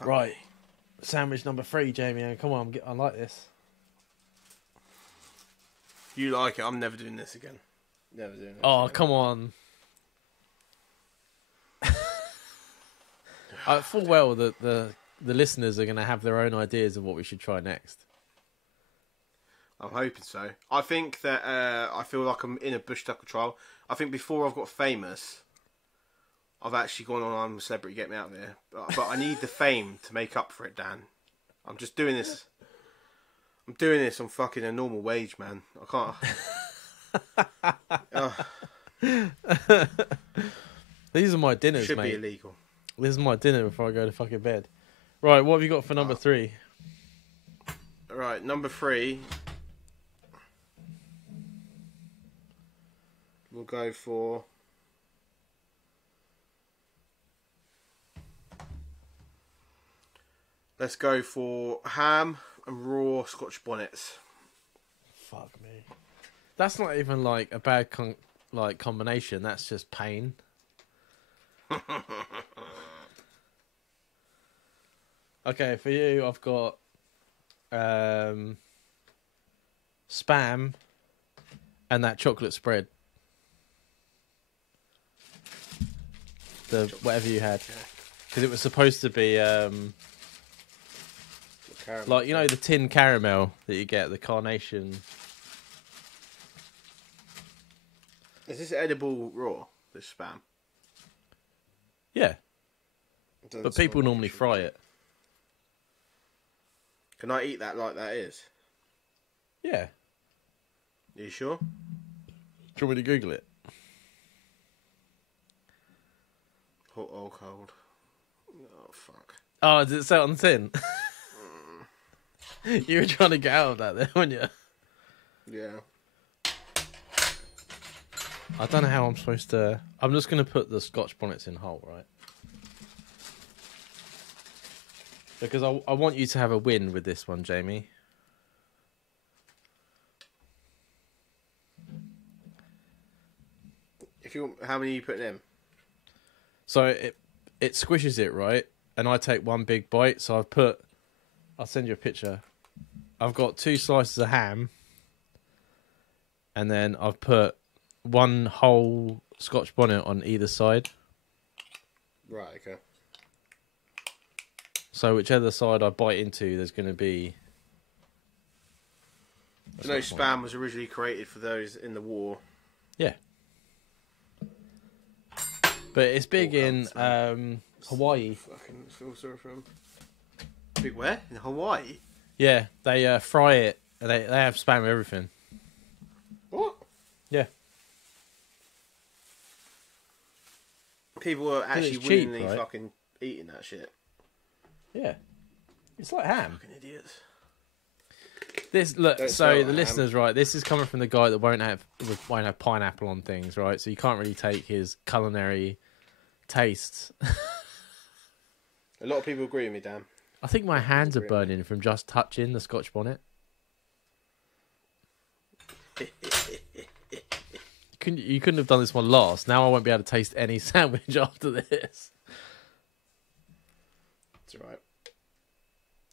Right, sandwich number 3, Jamie. Come on, I like this. You like it? I'm never doing this again. Never doing it. Oh, come on. I full well that the listeners are going to have their own ideas of what we should try next. I'm hoping so. I think that I feel like I'm in a bush tucker trial. I think before I've got famous, I've actually gone on I'm a Celebrity, Get Me Out of Here. But I need the fame to make up for it, Dan. I'm just doing this. I'm doing this on fucking a normal wage, man. I can't. These are my dinners, Should mate. be illegal. This is my dinner before I go to fucking bed. Right, what have you got for number 3? Right, number 3. We'll go for... Let's go for ham and raw Scotch bonnets. Fuck me. That's not even like a bad combination. That's just pain. Okay, for you, I've got spam and that chocolate spread. Whatever you had, because it was supposed to be like, you know, the tin caramel that you get, the carnation. Is this edible raw? This spam? Yeah, but people normally fry it. Can I eat that like that is? Yeah. Are you sure? Do you want me to Google it? Hot or cold? Oh, fuck. Oh, does it say it on the tin? You were trying to get out of that there, weren't you? Yeah. I don't know how I'm supposed to... I'm just going to put the Scotch bonnets in whole, right? Because I want you to have a win with this one, Jamie. How many are you putting in? So it squishes it, right? And I take one big bite. So I'll send you a picture. I've got 2 slices of ham. And then I've put 1 whole Scotch bonnet on either side. Right, okay. So whichever side I bite into, there's going to be... You know, spam was originally created for those in the war. Yeah. But it's big in Hawaii. Fucking feel sorry for him. Big where? In Hawaii? Yeah, they fry it. They have spam with everything. What? Yeah. People are actually cheap, willingly right? fucking eating that shit. Yeah. It's like ham. Fucking idiots. This look. Don't So smell the like listeners, right? This is coming from the guy that won't have pineapple on things, right? So you can't really take his culinary tastes. A lot of people agree with me, Dan. I think my hands are burning from just touching the Scotch bonnet. You couldn't have done this one last. Now I won't be able to taste any sandwich after this. It's alright.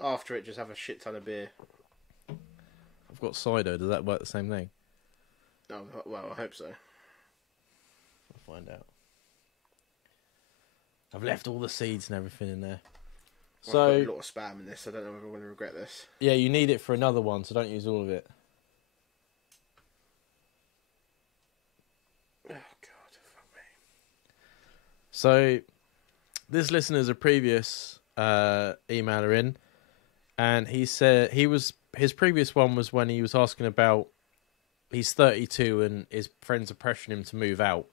After it, just have a shit ton of beer. I've got cider. Does that work the same thing? Oh, well, I hope so. I'll find out. I've left all the seeds and everything in there. Well, So I've got a lot of spam in this. I don't know if I'm going to regret this. yeah, you need it for another one, so don't use all of it. Oh, God. Fuck me. So this listener's a previous emailer in, and he said his previous one was when he was asking about he's 32 and his friends are pressuring him to move out,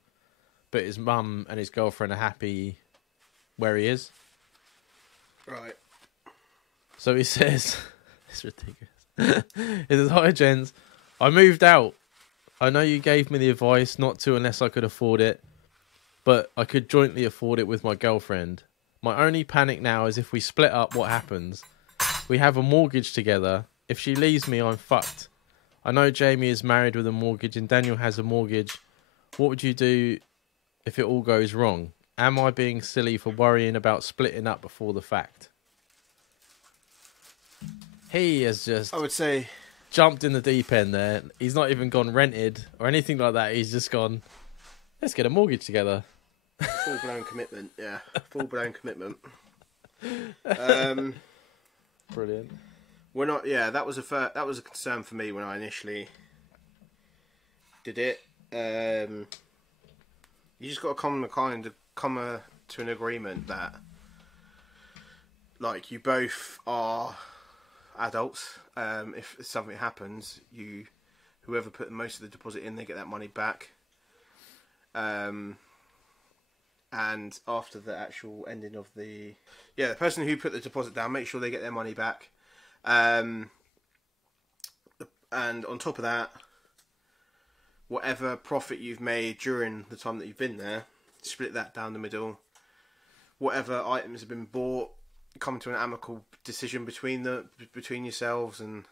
but his mum and his girlfriend are happy where he is. Right. So he says, it's ridiculous. He says, "Hi, gents. I moved out. I know you gave me the advice not to unless I could afford it, but I could jointly afford it with my girlfriend. My only panic now is if we split up, what happens? We have a mortgage together. If she leaves me, I'm fucked. I know Jamie is married with a mortgage and Daniel has a mortgage What would you do if it all goes wrong? Am I being silly for worrying about splitting up before the fact? He has I just would say, jumped in the deep end there. He's not even gone rented or anything like that. He's just gone, let's get a mortgage together. full blown commitment. Yeah, full blown commitment. Brilliant. We're not. Yeah, that was a concern for me when I initially did it. You just got to come to an agreement that, like, you both are adults. If something happens, whoever put most of the deposit in, they get that money back. And after the actual ending of the person who put the deposit down, make sure they get their money back. And on top of that, whatever profit you've made during the time that you've been there, split that down the middle. Whatever items have been bought, come to an amicable decision between yourselves and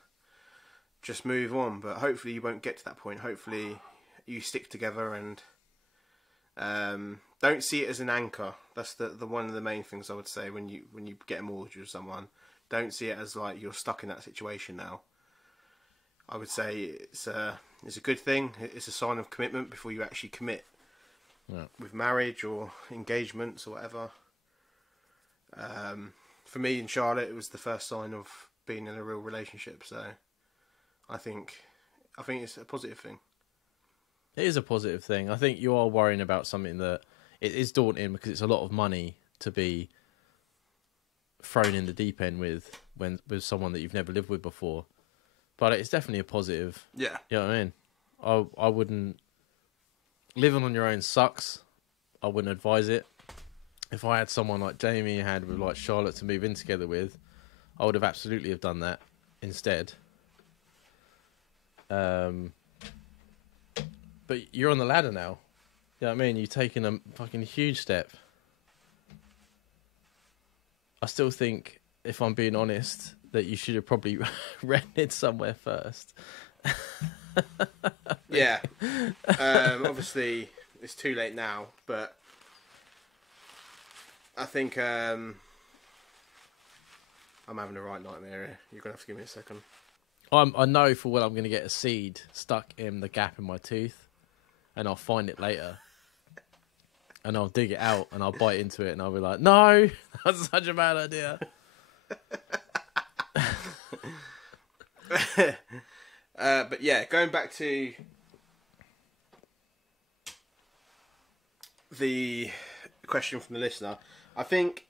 just move on. But hopefully you won't get to that point. Hopefully you stick together and don't see it as an anchor. That's the one of the main things I would say when you get a mortgage with someone. Don't see it as like you're stuck in that situation now. I would say it's a good thing. It's a sign of commitment before you actually commit with marriage or engagements or whatever. For me and Charlotte, it was the first sign of being in a real relationship. So I think it's a positive thing. It is a positive thing. I think you are worrying about something that it is daunting because it's a lot of money to be thrown in the deep end with someone that you've never lived with before. But it's definitely a positive. Yeah. You know what I mean? I wouldn't... Living on your own sucks. I wouldn't advise it. If I had someone like Jamie had with like Charlotte to move in together with, I would have absolutely have done that instead. But you're on the ladder now. You know what I mean? You've taken a fucking huge step. I still think, if I'm being honest, that you should have probably rented somewhere first. Yeah. Obviously, it's too late now, but I think I'm having a right nightmare here. You're going to have to give me a second. I know for well I'm going to get a seed stuck in the gap in my tooth, and I'll find it later. And I'll dig it out, and I'll bite into it, and I'll be like, no, that's such a bad idea. But yeah, going back to the question from the listener, I think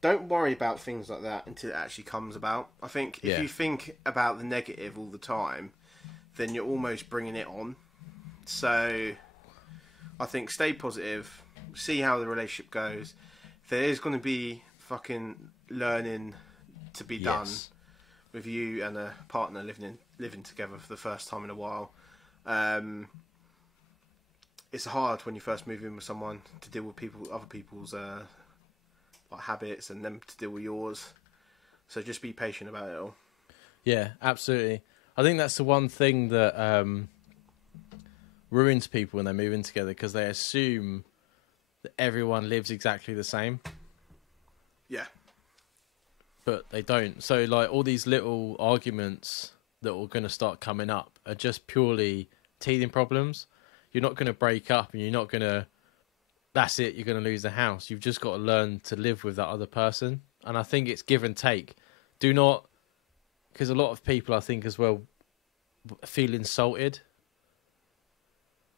don't worry about things like that until it actually comes about. I think if you think about the negative all the time, then you're almost bringing it on. So I think stay positive, see how the relationship goes. There is going to be fucking learning to be done with you and a partner living together for the first time in a while. It's hard when you first move in with someone to deal with other people's like habits, and them to deal with yours. So just be patient about it all. Yeah, absolutely. I think that's the one thing that ruins people when they move in together, because they assume that everyone lives exactly the same. Yeah. But they don't. So, like, all these little arguments that are going to start coming up are just purely teething problems. You're not going to break up, and you're not going to... That's it, you're going to lose the house. You've just got to learn to live with that other person. And I think it's give and take. Do not... Because a lot of people, I think, as well, feel insulted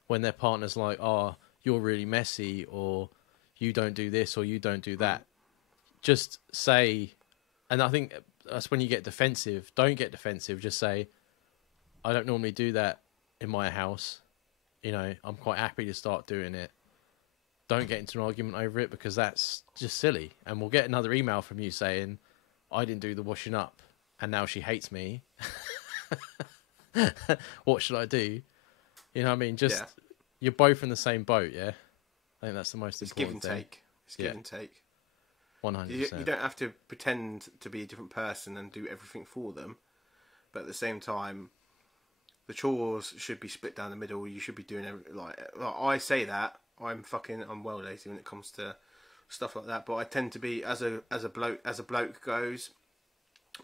when their partner's like, oh, you're really messy, or you don't do this, or you don't do that. Just say... And I think that's when you get defensive. Don't get defensive. Just say, I don't normally do that in my house. You know, I'm quite happy to start doing it. Don't get into an argument over it, because that's just silly. And we'll get another email from you saying, I didn't do the washing up and now she hates me. What should I do? You know what I mean? Just, you're both in the same boat, yeah? I think that's the most important thing. It's give and take. 100%. You don't have to pretend to be a different person and do everything for them. But at the same time, the chores should be split down the middle. You should be doing like I say that I'm well lazy when it comes to stuff like that. But I tend to be as a bloke goes,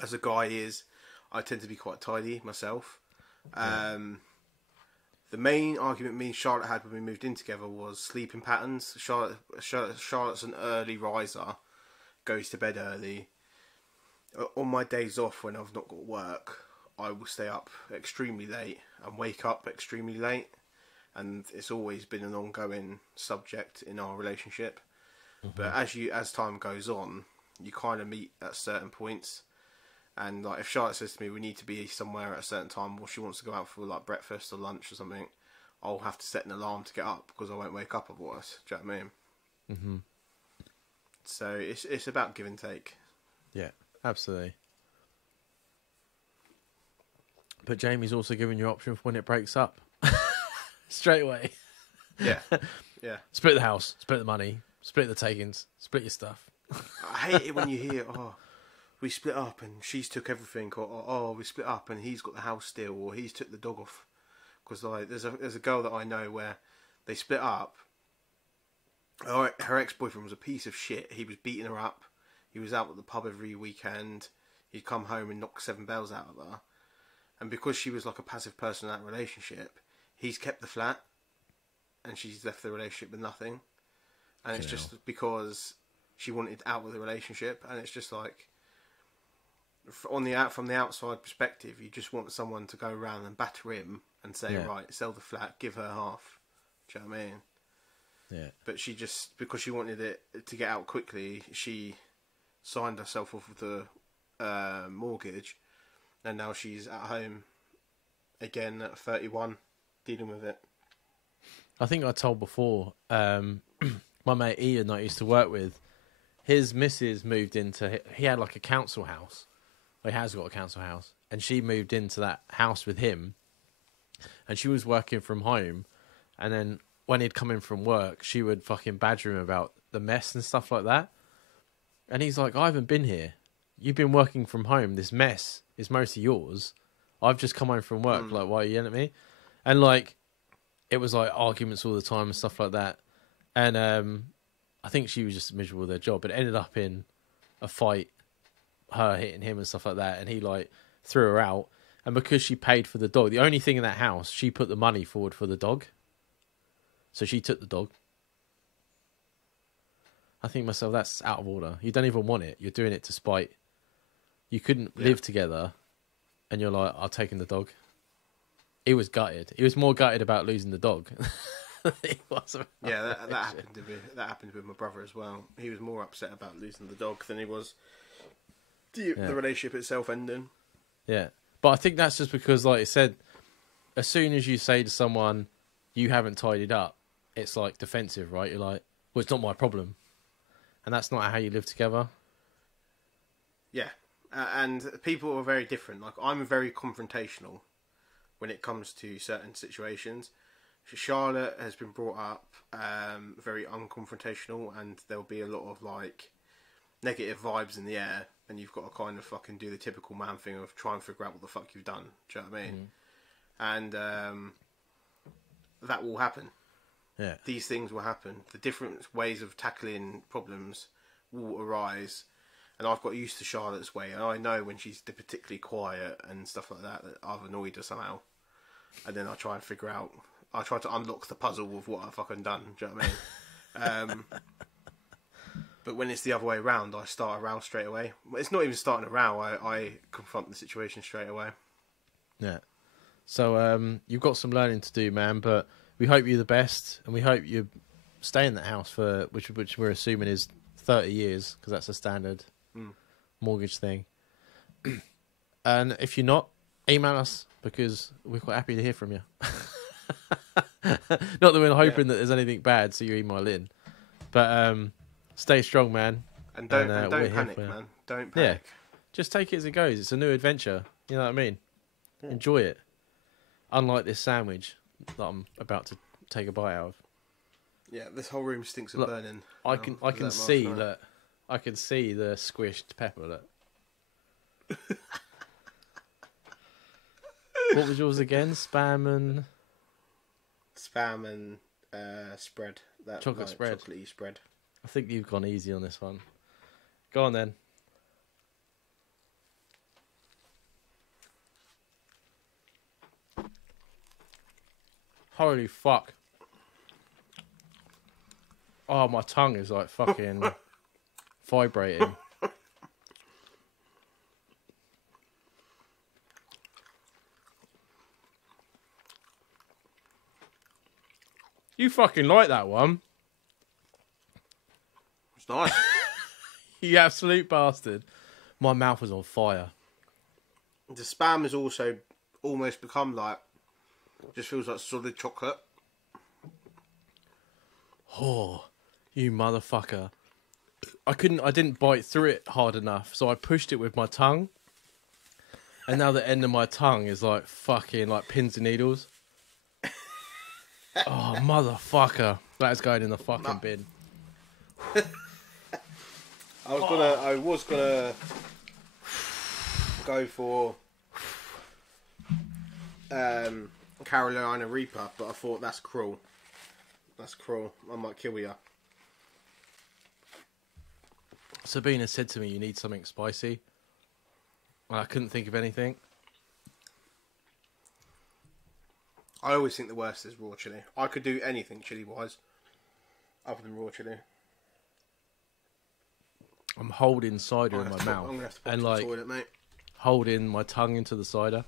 as a guy is, I tend to be quite tidy myself. The main argument me and Charlotte had when we moved in together was sleeping patterns. Charlotte's an early riser, goes to bed early. On my days off when I've not got work, I will stay up extremely late and wake up extremely late. And it's always been an ongoing subject in our relationship. Mm-hmm. But as time goes on, you kind of meet at certain points. And like if Charlotte says to me, we need to be somewhere at a certain time, or she wants to go out for like breakfast or lunch or something, I'll have to set an alarm to get up because I won't wake up otherwise. Do you know what I mean? Mm-hmm. So it's about give and take. Yeah, absolutely. But Jamie's also giving you option for when it breaks up. Straight away. Yeah. Yeah. Split the house, split the money, split the takings, split your stuff. I hate it when you hear, we split up and she's took everything, or we split up and he's got the house still, or he's took the dog off. Because like there's a girl that I know where they split up. Her ex-boyfriend was a piece of shit. He was beating her up. He was out at the pub every weekend. He'd come home and knock 7 bells out of her. And because she was like a passive person in that relationship, he's kept the flat and she's left the relationship with nothing. And it's just because she wanted out of the relationship. And it's just like, from the outside perspective, you just want someone to go around and batter him and say, right, sell the flat, give her half. Do you know what I mean? Yeah. But she just, because she wanted it to get out quickly, she signed herself off with the mortgage, and now she's at home again at 31, dealing with it. I think I told before, my mate Ian that I used to work with, his missus moved into, he had like a council house. Well, he has got a council house. And she moved into that house with him. And she was working from home. And then when he'd come in from work, she would fucking badger him about the mess and stuff like that. And he's like, I haven't been here. You've been working from home. This mess is mostly yours. I've just come home from work. Like, why are you yelling at me? And like, it was like arguments all the time and stuff like that. And I think she was just miserable with her job. It ended up in a fight, her hitting him and stuff like that. And he like threw her out. And because she paid for the dog, the only thing in that house, she put the money forward for the dog. So she took the dog. I think myself, that's out of order. You don't even want it. You're doing it to spite. You couldn't live together. And you're like, I'm taking the dog. He was gutted. He was more gutted about losing the dog. He was about that happened with my brother as well. He was more upset about losing the dog than he was the relationship itself ending. Yeah. But I think that's just because, like I said, as soon as you say to someone, you haven't tidied up, it's like defensive, right? You're like, well, it's not my problem. And that's not how you live together. Yeah. And people are very different. Like, I'm very confrontational when it comes to certain situations. Charlotte has been brought up very unconfrontational, and there'll be a lot of like negative vibes in the air, and you've got to kind of fucking do the typical man thing of try and figure out what the fuck you've done. Do you know what I mean? And that will happen. Yeah, these things will happen. The different ways of tackling problems will arise. And I've got used to Charlotte's way, and I know when she's particularly quiet and stuff like that, that I've annoyed her somehow. And then I try and figure out, I try to unlock the puzzle of what I've fucking done. Do you know what I mean? But when it's the other way around, I start a row straight away. It's not even starting a row, I confront the situation straight away. Yeah. So you've got some learning to do, man, but we hope you're the best, and we hope you stay in that house for, which we're assuming is 30 years, because that's a standard mortgage thing. And if you're not, email us, because we're quite happy to hear from you. Not that we're hoping that there's anything bad, so you email in. But stay strong, man. And don't panic, man. Don't panic. Yeah, just take it as it goes. It's a new adventure. You know what I mean? Yeah. Enjoy it. Unlike this sandwich that I'm about to take a bite out of. Yeah, this whole room stinks of burning. I can see that. I can see the squished pepper. Look. What was yours again? Spam and Spam and spread. That chocolate spread. Chocolatey spread. I think you've gone easy on this one. Go on then. Holy fuck. Oh, my tongue is like fucking vibrating. You fucking like that one. It's nice. You absolute bastard. My mouth was on fire. The Spam has also almost become like, just feels like solid chocolate. Oh, you motherfucker. I didn't bite through it hard enough, so I pushed it with my tongue. And now the end of my tongue is like fucking like pins and needles. Oh, motherfucker. That's going in the fucking bin. I was gonna go for Carolina Reaper, but I thought that's cruel. That's cruel. I might kill you. Sabina said to me, you need something spicy. And I couldn't think of anything. I always think the worst is raw chili. I could do anything chili-wise other than raw chili. I'm holding cider in my mouth. I'm gonna have to pop and to like the toilet, mate. holding my tongue into the cider.